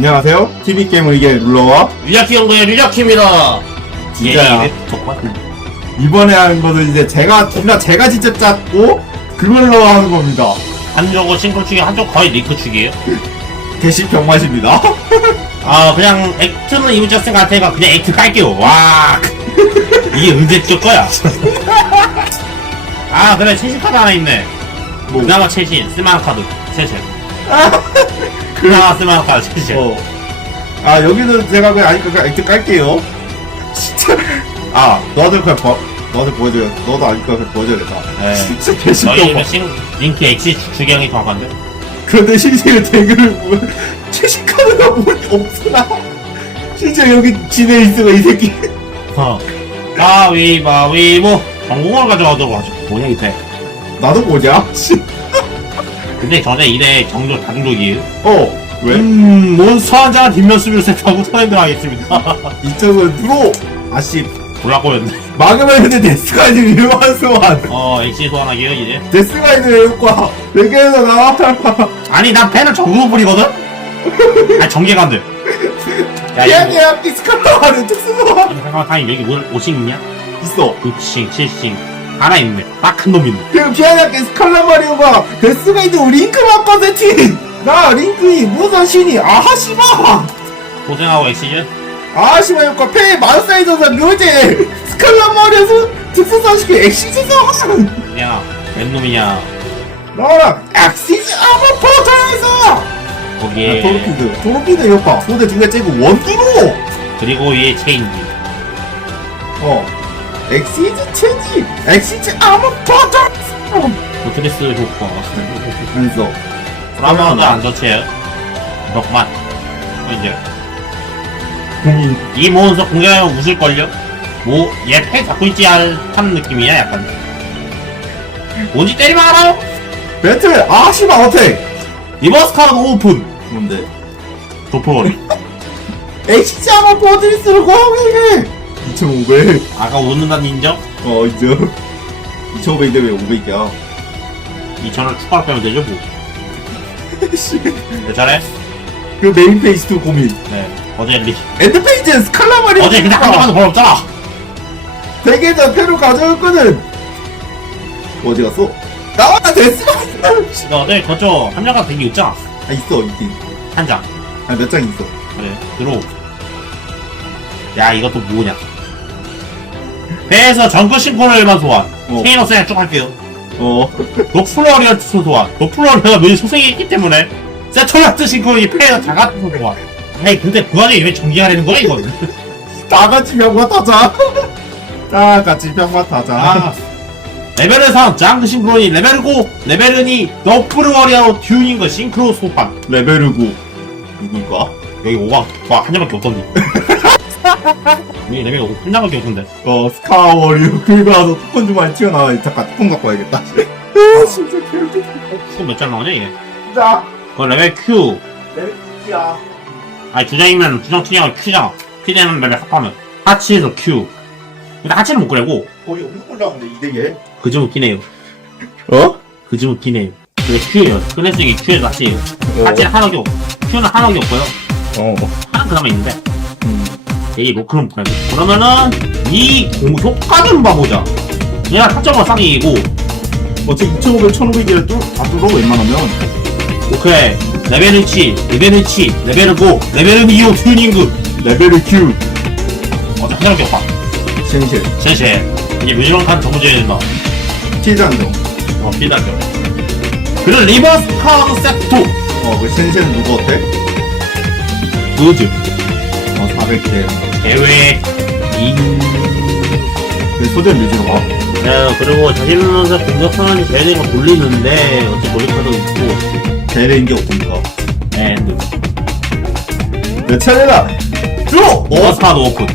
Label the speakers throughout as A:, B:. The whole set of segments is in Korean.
A: 안녕하세요. TV 게임을 이게 눌러와
B: 유자키 형도의 유자키입니다.
A: 진짜야.
B: 예, 똑같은.
A: 이번에 하는 것은 이제 제가 진짜 제가 직접 짰고 그걸로 하는 겁니다.
B: 한쪽은 싱글 축이 한쪽 거의 링크축이에요.
A: 게시 병맛입니다.
B: 아 그냥 액트는 생각 테니까 그냥 액트 깔게요. 와 이게 언제적 거야? 아 그래 최신 카드 하나 있네.
A: 뭐?
B: 그나마 최신 쓸만한 카드 최신. 쓸만한 카드 최신.
A: 어. 아 여기는 제가 그냥 아니까 그냥 액트 깔게요. 진짜. 아 너도 그냥 보, 너도 보여줘요. 너도 아니까 그냥 보여줘야겠다.
B: 네.
A: 진짜 게시
B: 저희
A: 병맛.
B: 싱 링크 엑시 주경이 정확한데.
A: 그런데 실제로 댓글을 보면 최신 카드가 뭘 없구나. 진짜 여기 지네 있어가 이 새끼.
B: 어. 가위바위보 전공을 가져가도록 하죠. 뭐냐 이때.
A: 나도 뭐냐? 씨.
B: 근데 전에 이래 정조 다중족이에요.
A: 어 왜?
B: 음, 몬스터 한 장은 뒷면 수비로 세트하고 터렌드 하겠습니다.
A: 이쪽은 프로 아씨. 막으면 근데 데스가이드 일반 소환
B: 어, 엑시 소환하기요, 이제.
A: 데스가이드의 효과 4개에서 나와
B: 아니, 난 펜을 전구 뿌리거든? 아니, 전개가 안 돼. 야, 이거.
A: 피아니아 피스카라는 특수 소환
B: 잠깐만, 타임, 여기 뭐, 5씩 있냐?
A: 있어
B: 6씩, 7씩. 하나 있네. 딱큰놈 있네.
A: 그 피아니아 피스칼라 마리오가 데스가이드 링크 바꿔 세팅 나 링크이 무슨 신이 아하 씨바
B: 고생하고 엑시즈.
A: 아하 씨바 효과 페 마우사이저사 묘제 스칼라 마리오에서 특수 소환시키 엑시즈 소환
B: 그냥, 웬 놈이냐.
A: 나랑 엑시즈 아마 포터에서
B: 거기에.
A: 토르피드 토르피드 효과 소대 두개 째고 원투로
B: 그리고 위에 체인지.
A: 어 엑시즈 체지 엑시즈 아머 퍼져
B: 도트리스 효과.
A: 그래서
B: 브라마운드 안 좋지요. 그렇구만. 이제. 이 몬스터 공격하면 웃을걸요? 뭐, 얘패 잡고 있지 않- 하는 느낌이야, 약간. 뭔지 때리면 알아요?
A: 배틀 아 씨발 어택
B: 리버스 카드 오픈!
A: 뭔데
B: 도포머리.
A: 엑시즈 아머 퍼드리스를 고하게 2500
B: 아까 웃는다는 인정?
A: 어 인정 2500인데 왜 500이야
B: 2,000원 추가로 빼면 되죠, 뭐. 내 차례?
A: 그 메인 페이지 2 고민
B: 네. 어제 리.
A: 엔드 페이지는 스칼라 마리오
B: 어제 그냥 한 개만 더 벌었잖아!
A: 대계자 패로 가져갔거든 어디 갔어? 나와 데스가
B: 이거 어제 그쪽 한 장가 되게 있잖아.
A: 아 있어 있긴
B: 한 장.
A: 아 몇 장 있어
B: 그래, 들어. 야, 이것도 뭐냐. 배에서 정크 싱크로일만 소환.
A: 어.
B: 체인업 그냥 쭉 할게요.
A: 어
B: 노플러리얼 투 소환. 노플러리얼가 묘지 소생이 있기 때문에 세토라트 싱크로이 배에서 자가투 소환. 아니, 근데 그 안에 왜 전기하려는 거야, 이거는?
A: 다 같이 병맛 타자. 다 같이 병맛 타자.
B: 아. 레벨 3, 장크 싱크로이. 레벨 9, 레벨 2, 노플러리얼 튜닝거 싱크로 소환.
A: 레벨 9. 누굴까?
B: 여기 5가, 와, 한 장밖에 없던데. 여기 레벨 5, 한 장밖에 없던데.
A: 어, 스카워리오. 그리고 나서 토큰 좀 많이 튀어나와. 잠깐 토큰 갖고 와야겠다. 아, 진짜 개웃기.
B: 그거 몇장 나오냐, 얘?
A: 진짜.
B: 그 레벨 Q.
A: 레벨 9야.
B: 아니, 두 장이면 두장 튜닝하면 Q잖아. Q 되는 레벨 합하면. 하치에서 Q. 근데 하치는 못 그래고,
A: 거의 없는 걸로 하는데, 이대게.
B: 그좀 웃기네요.
A: 어?
B: 그좀 웃기네요. 그게 Q예요. 클래식이 Q에서 하치예요. 하치는 하나밖에 없, Q는 하나밖에 없고요.
A: 어.
B: 하나 그나마 있는데.
A: 음.
B: 로크는 못 그래고. 그러면은, 이 공속가 좀 봐보자. 얘가 4.5 쌍이고,
A: 어차피 2,500, 1,500이를 뚫, 다 뚫어, 웬만하면.
B: 오케이. 레벨 7, 레벨 7, 레벨 5, 레벨 2호 튜닝그.
A: 레벨 Q.
B: 어차피 한 장밖에 없다.
A: 쉔쉔.
B: 셋셋. 이제 뮤지컬 칸 정해져야 된다.
A: 티잔정.
B: 어, 피다죠. 그리고 리버스 카드 세트.
A: 어, 그 쉔쉔 누구 어때?
B: 우즈.
A: 어, 400개.
B: 계획. 인.
A: 그 소재 뮤지로 봐.
B: 네, 그리고 자신면서 공격하는 제대로 돌리는데, 어째 돌리카도 있고,
A: 대레인 게 없으니까.
B: 앤드.
A: 내 차례다! 쭉!
B: 카드 오픈.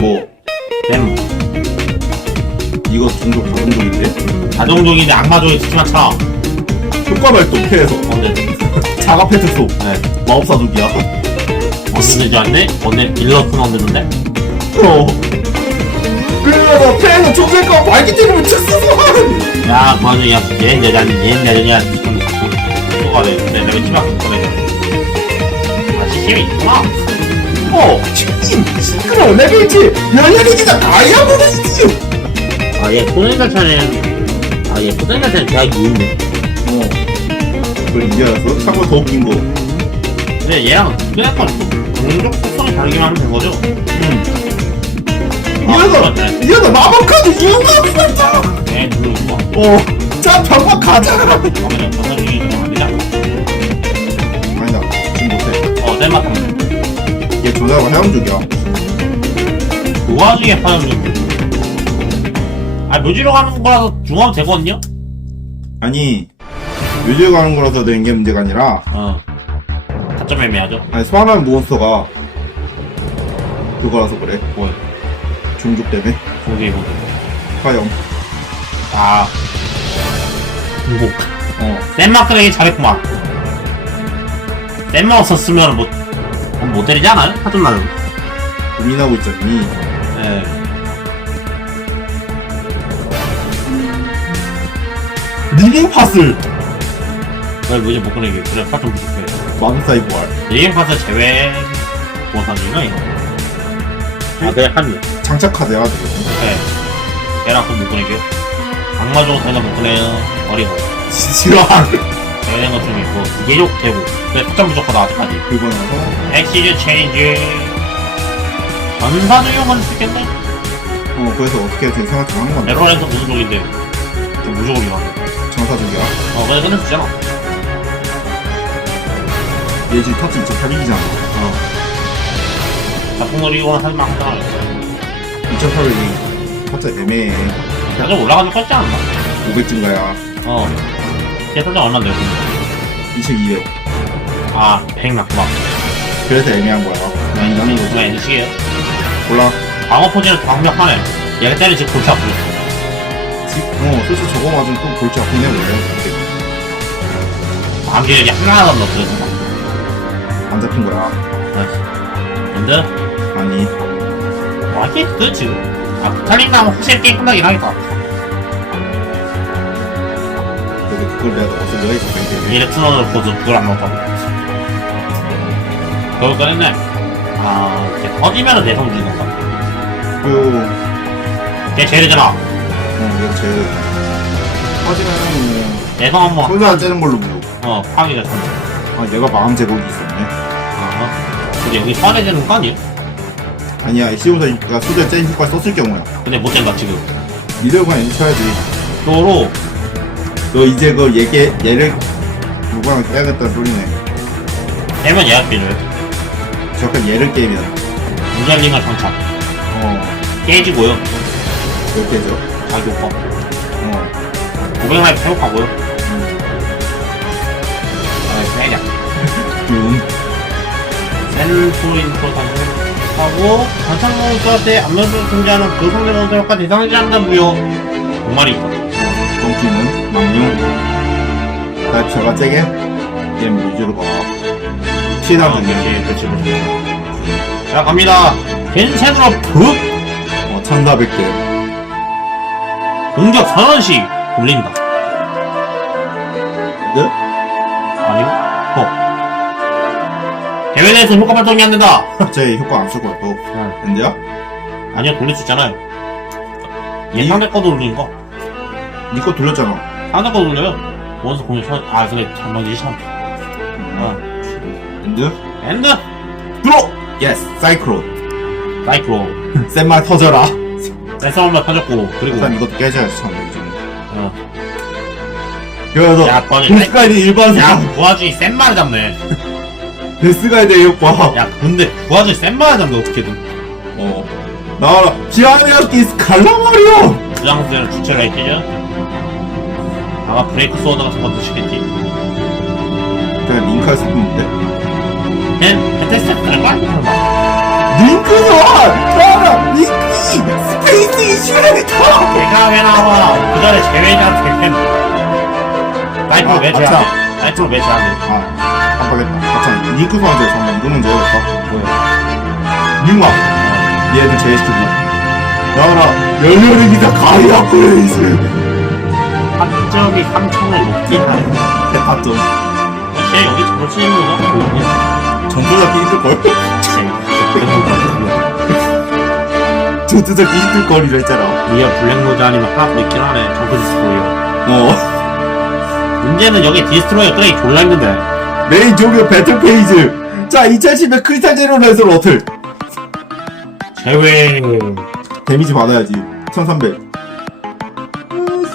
A: 뭐,
B: 댐.
A: 이거 종족 다종족인데?
B: 자동적인데 악마적인 스키만 차.
A: 효과 발동 패에서
B: 언제,
A: 자가 패트소
B: 네.
A: 마법사족이야
B: 언제 되지 않네? 언제 딜러스 만드는데?
A: 어 그래서 패에서 조세가 말기 때리면 특수소환
B: 야, 그 와중에, 얘는 여자니, 얘는 여자냐, 좀 자꾸, 뭐가 돼. 내 레벨 7밖에 못 가네. 아, 팀이 있구나.
A: 어, 치킨, 시끄러워, 레벨지, 연예인이다, 다이아몬드지.
B: 아 얘 포텐셜차는 아 얘 포텐셜차는 대학이 있네.
A: 어, 그걸 이제 알았어? 참고 더 웃긴 거.
B: 근데 얘랑 그냥 공격 속성이 다르기만 하면 된 거죠?
A: 응.
B: 아,
A: 이러다,
B: 그렇네.
A: 이러다 마법 카드 이용하고 있었다.
B: 네, 누르고 좋아.
A: 어, 자, 병박 가자.
B: 안 되지 않나?
A: 아니다, 지금 못해.
B: 어, 셀마 타면.
A: 얘 조사가 해운족이야.
B: 그 와중에 파는 중. 아, 묘지로 가는 거라서 중하면 되거든요?
A: 아니, 뮤지에 가는 거라서 된 게 문제가 아니라,
B: 어. 다점 애매하죠?
A: 아니, 소환하는 몬스터가 그거라서 그래.
B: 뭐야?
A: 종족 때문에.
B: 거기 뭐.
A: 화염.
B: 아. 중복.
A: 어,
B: 샌마크레이 잘했구만. 샌마 없었으면 못, 못 때리지 않아요? 하준나는.
A: 고민하고 있잖니.
B: 네.
A: 리빙 파슬!
B: 왜 묘지 못 꺼내기. 그래, 파좀 부족해.
A: 마음사이 부활.
B: 리빙 파스 제외. 보상이나 이거. 아, 그래, 한,
A: 장착 카드 해가지고.
B: 네. 얘랑 또못 꺼내게요. 악마 좋은 사이다 못 꺼내요. 어리고.
A: 지지랑.
B: 제외된 것좀 있고. 예욕 되고. 근데 특점 부족하다, 아직까지.
A: 그리고 나서,
B: 엑시즈 체인지. 전사 중용은 쓰겠네?
A: 어, 그래서 어떻게 해야 생각 좀 하는 건데.
B: 에로랜서 무조건인데. 좀 무조건이야.
A: 전사족이야.
B: 어, 근데 끝내주잖아.
A: 얘 지금 터치 2,800이잖아.
B: 어. 작품 놀이거나 설마 하잖아.
A: 2,800이 터치 애매해.
B: 나좀 올라가면 컸지 않나?
A: 500증가야.
B: 어. 걔 설정 얼마인데, 근데?
A: 2,200.
B: 아, 100 낙막.
A: 그래서 애매한 거야. 난 인정인 거지.
B: 누가 NC예요?
A: 몰라.
B: 방어 포지는 완벽하네. 얘가 때리 지금 골치 아프죠.
A: 지- 어, 솔직히 저거 맞으면 또 골치 아프네, 원래.
B: 암기력이 하나도 안 없어요.
A: 안 잡힌 거야.
B: 근데,
A: 아니,
B: 와, 이게 그 지금. 아, 스탈린 나면 확실히 게임 끝나긴 하겠다.
A: 그래도 그걸 내가 어디서 내가 있었는데
B: 이렉트론을 보도 그걸 안 넣었다고. 결국 꺼냈네. 아, 걔 터지면은 내성 주는 건가?
A: 그,
B: 걔 제일이잖아.
A: 어, 이거 제일. 하지만,
B: 내성 한
A: 뭐,
B: 번,
A: 손자 안 째는 걸로 보고.
B: 어, 파괴자 선
A: 아, 얘가 마음 제복이 있었네.
B: 아, 근데 여기 파괴되는 거 아니에요?
A: 아니야, 시우사가 수자 째 효과 썼을 경우야.
B: 근데 못 잰다, 지금.
A: 이대로 그냥 쳐야지.
B: 또로,
A: 너 이제 그 얘기, 얘를 누구랑 깨야겠다는 소리네.
B: 깨면 예약 필요해.
A: 잠깐 얘를 깨면.
B: 무잘링을 장착.
A: 어,
B: 깨지고요.
A: 몇 개죠?
B: 자기 오빠.
A: 어.
B: 500라이프 회복하고요.
A: 음.
B: 센소인 프로타는 하고, 관찰 몬스터한테 안면으로 존재하는 그 상대 몬스터 효과 대상이지 않는 무효. 정말이.
A: 덩키는 망룡. 나 저가 째게? 얘 뮤즈로 가.
B: 아,
A: 중에.
B: 그렇지, 그렇지, 그렇지. 자, 갑니다. 겐센으로 푹!
A: 어, 1400대.
B: 공격 선언시 돌린다.
A: 네?
B: 아니고? 어. 대회 내에서 효과 발동이 안 된다.
A: 제 효과 안 쓸 거야, 또.
B: 응.
A: 근데요?
B: 아니요, 돌릴 수 있잖아요. 얘
A: 이-
B: 상대 거 돌리는 거.
A: 니거 돌렸잖아.
B: 상대 거 돌려요. 원수 공격 쳐, 아, 근데 전방지 참. 어.
A: 엔드?
B: 엔드!
A: 들어! 예스! 사이클론.
B: 사이클로.
A: 쌤말 터져라.
B: 한번 터졌고, 그리고,
A: 일단 이것도 깨져야지, 참.
B: 어.
A: 그래서,
B: 야,
A: 일반
B: 야, 사그 와중에 센 말을 잡네.
A: 데스가이드 효과.
B: 야, 근데 그 와중에 센 말을 잡네, 어떻게든.
A: 어. 나와라. 피아니아키스 갈라마리오!
B: 부장수를 주체로 했지죠? 아마 브레이크 소드 같은 것도 시겠지.
A: 그냥 링크할 수 있는데.
B: 걘, 펜테스트를 빨리 한다.
A: 링크 소환! 나와라! 링크! 스페이스 시간이 타!
B: 걔가 왜 나와? 그 전에 제외자 대펜. 라이프로
A: 아,
B: 매치해야
A: 아차.
B: 돼. 라이프로 매치해야 돼.
A: 아, 깜빡했다. 링크 소환제 잠깐 이거 문제 해볼까? 융화. 얘를 제외시키고. 나와라. 열렬의 기사 가이아 프레이즈.
B: 한점이 3천을 높긴 하네.
A: 대파점.
B: 걔 여기 저걸 치는 거죠?
A: 전투 잡기 힘들걸? 전투 잡기 힘들걸이라 했잖아
B: 리얼 블랙로드 아니면 하나 더 있긴 하네 정크 디스트로이어
A: 어
B: 문제는 여기 디스트로이어 끄레이 졸라 있는데
A: 메인 조교 배틀 페이지 자 2010년 크리스탈 제로레서 러틀.
B: 제외.
A: 데미지 받아야지. 1300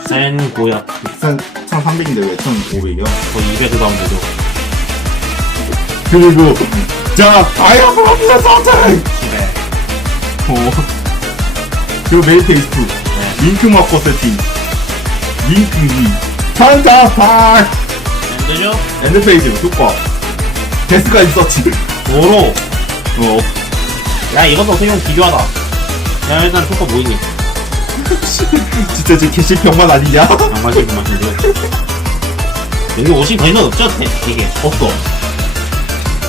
B: 센 고약.
A: 1300인데 왜 1500이야?
B: 거의 200을 하면 되죠.
A: 그리고 자 아이언 프로피서 서틀!
B: 집에
A: 어 그리고 메인 2
B: 네.
A: 링크 마커 세팅. 링크 위. 판타 팍
B: 힘들죠?
A: 엔드 페이지 뚜껑 데스까지 썼지.
B: 도로?
A: 어.
B: 야 이것도 어떻게 보면 비교하다. 야 일단 초코 뭐이니?
A: 진짜 저 개실병만 아니냐?
B: 양말실 그만실죠 여기 옷이 더 있는 거 없죠? 대- 이게. 없어.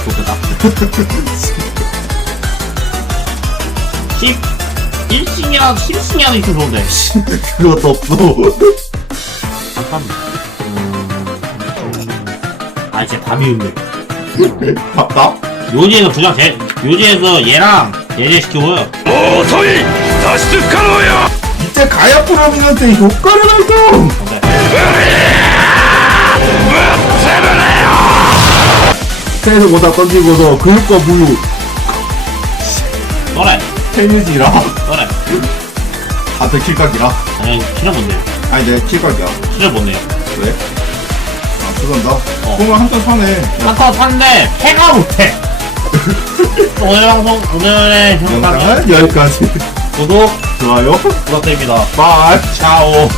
B: 좋겠다. 10 1층이랑 10층이 하나 있으면 좋은데.
A: 그것도 없어.
B: 잠깐만 음... 아 이제 답이 없네.
A: 봤다?
B: 요지에서 두장 제 요지에서 얘랑 예제시키고요
A: 이제 가야 프로미넌스의 효과를!
B: 근데
A: 새에서 모다 던지고서 근육과 무유
B: 너래.
A: 테니지라.
B: 너래.
A: 다들 킬각이라.
B: 아니 실력 못내요
A: 아니 내 킬각이야.
B: 실력 못내요
A: 왜? 아 그런다?
B: 어.
A: 그러면 한턴 사네.
B: 한타 탔는데 패가 못해. 오늘 방송 오늘의 영상은?
A: 영상은 여기까지.
B: 구독
A: 좋아요.
B: 부탁드립니다.
A: 바이
B: 차오